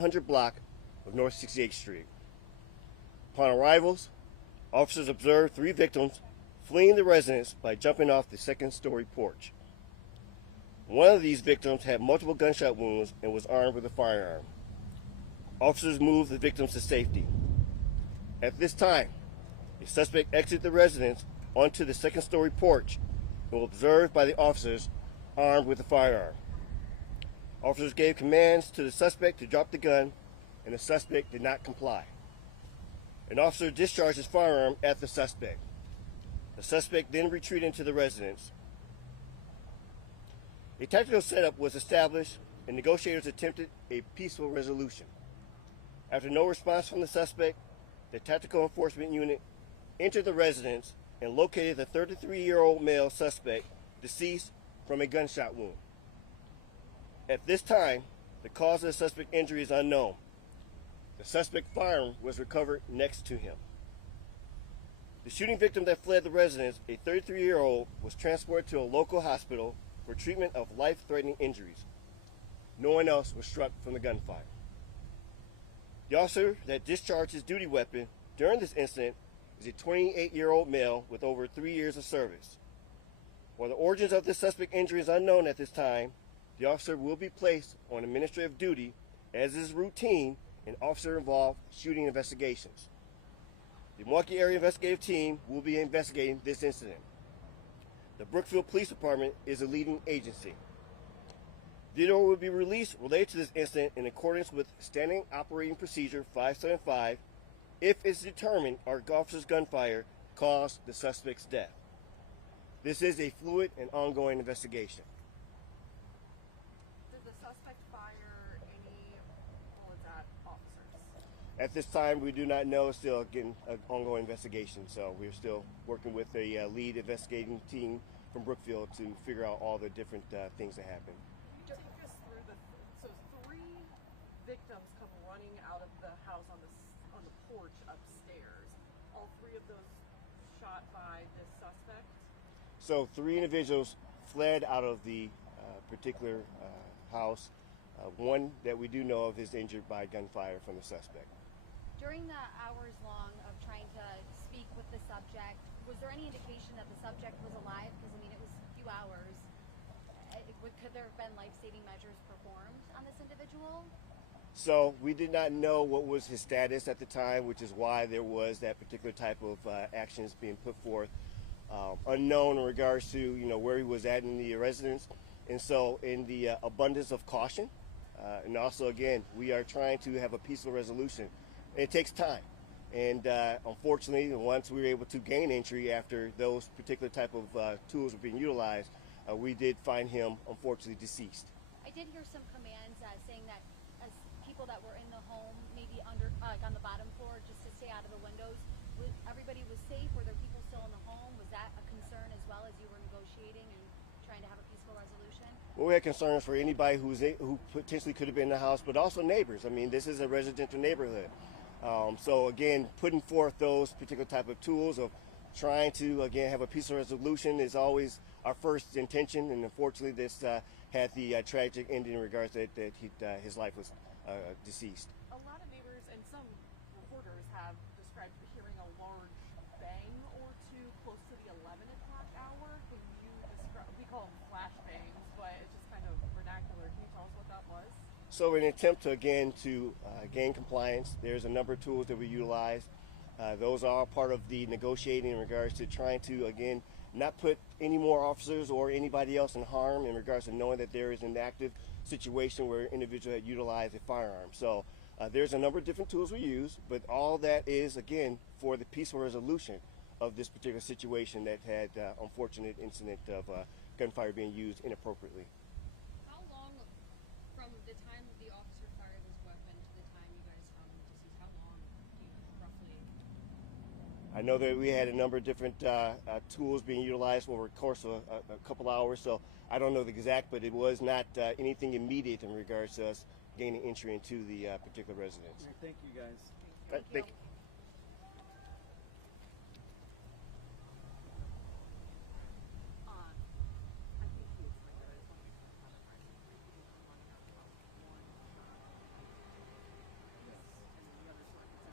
100 block of North 68th Street. Upon arrivals, officers observed 3 victims fleeing the residence by jumping off the second-story porch. One of these victims had multiple gunshot wounds and was armed with a firearm. Officers moved the victims to safety. At this time, the suspect exited the residence onto the second-story porch and was observed by the officers armed with a firearm. Officers gave commands to the suspect to drop the gun, and the suspect did not comply. An officer discharged his firearm at the suspect. The suspect then retreated into the residence. A tactical setup was established, and negotiators attempted a peaceful resolution. After no response from the suspect, the tactical enforcement unit entered the residence and located the 33-year-old male suspect deceased from a gunshot wound. At this time, the cause of the suspect's injury is unknown. The suspect's firearm was recovered next to him. The shooting victim that fled the residence, a 33-year-old, was transported to a local hospital for treatment of life-threatening injuries. No one else was struck from the gunfire. The officer that discharged his duty weapon during this incident is a 28-year-old male with over 3 years of service. While the origins of this suspect injury is unknown at this time, the officer will be placed on administrative duty, as is routine in officer-involved shooting investigations. The Milwaukee Area Investigative Team will be investigating this incident. The Brookfield Police Department is a leading agency. Video will be released related to this incident in accordance with Standing Operating Procedure 575 if it's determined our officer's gunfire caused the suspect's death. This is a fluid and ongoing investigation. Did the suspect fire any bullets at officers? At this time, we do not know. It's still, again, an ongoing investigation. So we're still working with a lead investigating team from Brookfield to figure out all the different things that happened. Take us through so 3 victims come running out of the house on the porch upstairs. All 3 of those shot by this suspect? So 3 individuals fled out of the particular house. One that we do know of is injured by gunfire from the suspect. During the hours long of trying to speak with the subject, was there any indication that the subject was alive? Because, I mean, it was a few hours. Could there have been life-saving measures performed on this individual? So we did not know what was his status at the time, which is why there was that particular type of actions being put forth. Unknown in regards to where he was at in the residence. And so in the abundance of caution, and also, again, we are trying to have a peaceful resolution. It takes time. And unfortunately, once we were able to gain entry after those particular type of tools were being utilized, we did find him, unfortunately, deceased. I did hear some commands saying that as people that were in the home, maybe under, on the bottom floor, just to stay out of the windows, everybody was safe? Were there people still in the home? Was that a concern as well as you were negotiating and trying to have a peaceful resolution? Well, we had concerns for anybody who potentially could have been in the house, but also neighbors. I mean, this is a residential neighborhood. So again, putting forth those particular type of tools of trying to, again, have a peaceful resolution is always our first intention, and unfortunately this had the tragic ending in regards that his life was deceased. A lot of neighbors and some reporters have described hearing a large bang or two close to the 11 o'clock hour. Can you describe, we call them flash bangs, but it's just kind of vernacular. Can you tell us what that was? So in an attempt to, again, to gain compliance, there's a number of tools that we utilize. Those are part of the negotiating in regards to trying to, again, not put any more officers or anybody else in harm in regards to knowing that there is an active situation where an individual had utilized a firearm. So there's a number of different tools we use, but all that is, again, for the peaceful resolution of this particular situation that had unfortunate incident of gunfire being used inappropriately. How long from the time the officer fired his weapon to the time you guys found him deceased? How long do you roughly? I know that we had a number of different tools being utilized over the course of a couple hours, so I don't know the exact, but it was not anything immediate in regards to us gaining entry into the particular residence. Thank you, guys. Thank you.